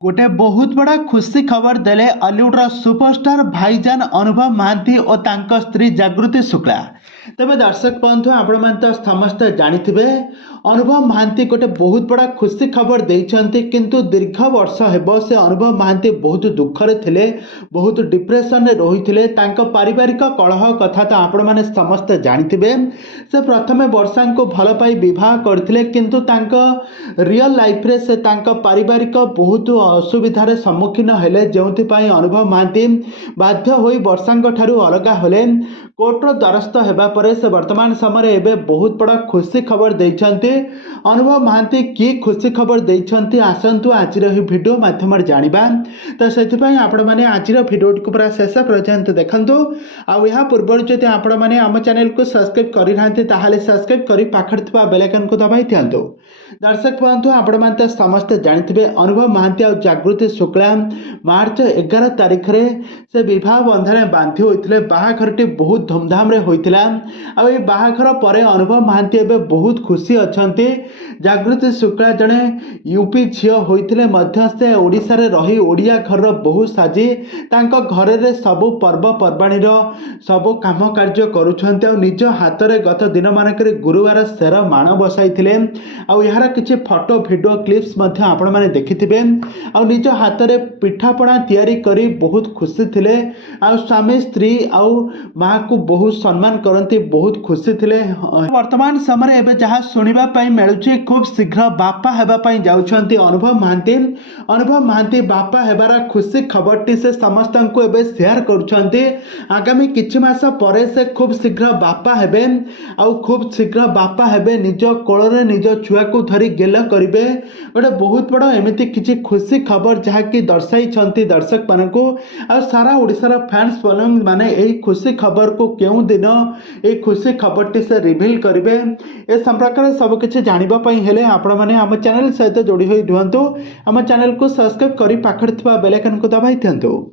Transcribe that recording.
गोटे बहुत बड़ा खुशी खबर देले हॉलीवुड सुपरस्टार भाईजान अनुभव महांती और तांको स्त्री जागृति शुक्ला। तेज दर्शक बंधु आपण तो समस्ते जानी अनुभव महांती गोटे बहुत बड़ा खुशी खबर देइछंती, किंतु दीर्घ वर्ष हेब से अनुभव महांती बहुत दुखरे थिले, बहुत डिप्रेशन रे रहिथिले। तांको पारिवारिक कलह कथा तो आपण माने समस्ते जानिथिबे। से प्रथमे वर्षा को भल पाई विवाह करथिले, किंतु तांको रियल लाइफ रे से तांको पारिवारिक बहुत असुविधार सम्मुखीन हेले, जोंथिपाई अनुभव महांती बाध्य होई वर्षांक ठारू अलगा होले। कोर्टर द्वारस्थ हेबा परे से वर्तमान समय एबे बहुत बड़ा खुशी खबर देइछंती। अनुभव महांती की खुशी खबर देइछंती आसंतु आज भिडियो माध्यम जानिबा। तो सेथिपाई आपण माने आज भिडियो को पूरा शेष पर्यंत देखंतु। आ या पूर्व जदि आपण माने हम चैनल को सब्सक्राइब करि नांती ताहाले सब्सक्राइब करि पाखर थिबा बेल आइकन को दबाई थियंतु। दर्शक बंधु आपण माने समस्त जानिथिबे अनुभव महांती और जागृति शुक्ला मार्च 11 तारिख रे से विवाह बंधन बांधी होइथिले। बाहाघरटी बहुत धूमधाम रे होइथिला। आ ए बाहाघर परे अनुभव महांती एबे बहुत खुशी अछंती। जागृति शुक्ला जने यूपी झियो होइथिले मध्य से ओडिसा रे रही ओडिया घर बहु साजी तांको घरे रे सबु पर्व पर्वाणी रो सबु काम कार्य करूछंती। आ निज हाथ रे गत दिन मानकरे गुरुवार शेर माण बसाइथिले। आ यार किछि फोटो वीडियो क्लिप्स मध्य आपण माने देखिथिबे। आ निज हाथ रे पिठापଣା तैयारी करी बहुत खुशी थिले। आ स्वामी स्त्री आ माँ को बहुत सम्मान करती, बहुत खुशी थिले। वर्तमान समय एबे जहाँ सुनिबा पई मिलुछि खूब शीघ्र बापा हेबा पई जाउछंती अनुभव महांती। अनुभव महांती बापा हेबार खुशी खबरटी से समस्त को एबे शेयर करूछंती। आगामी किछि मास परे से खूब शीघ्र बापा हेबे। आ खूब शीघ्र बापा हेबे, निज कोଳରେ निज छुआ को धरी गेल करिवे। गोटे बहुत बड़ एमिति किछि खुशी खबर जहाँ कि दर्शाई दर्शक मानकु। आ सारा ओडिशार फैंस फॉलोइंग माने एही खुशी खबर को केउ दिन ए खुशी खबरटी से रिवील करिवे। ए संपर्क में सब किछि जानिबा पई हेले आपण माने हम चैनल सहित जोड़ी होई रुहंतु। हम चैनल को सब्सक्राइब करी पाखर थिबा बेल आइकन को दबाई थियंतु।